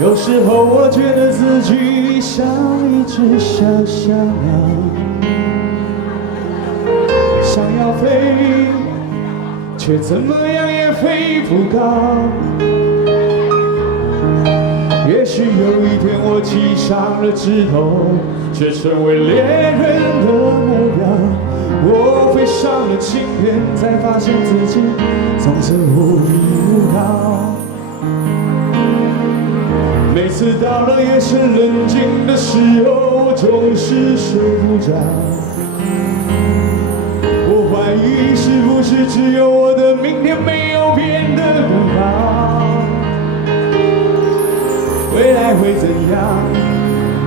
有时候我觉得自己像一只小小鸟，想要飞，却怎么样也飞不高。也许有一天我栖上了枝头，却成为猎人的目标。我飞上了青天，才发现自己从此无依无靠。每次到了夜深人静的时候，我总是睡不着。我怀疑是不是只有我的明天没有变得更好？未来会怎样？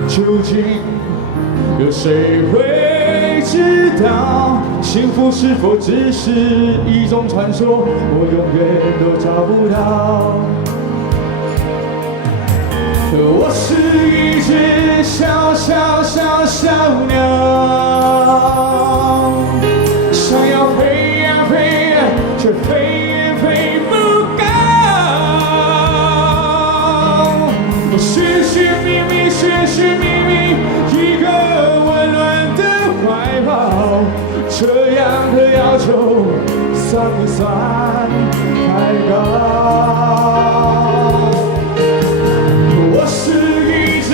究竟有谁会知道？幸福是否只是一种传说？我永远都找不到。我是一只小小小小鸟，想要飞呀飞呀，却飞也飞不高。我寻寻觅觅，寻寻觅觅一个温暖的怀抱，这样的要求算不算太高？我是一只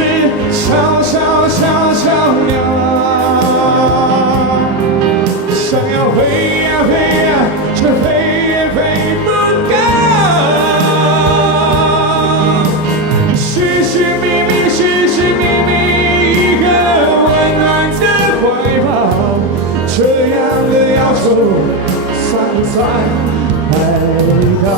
小小小小鸟，想要飞呀飞呀，却飞也飞不高。寻寻觅觅，寻寻觅觅一个温暖的怀抱，这样的要求算不算太高？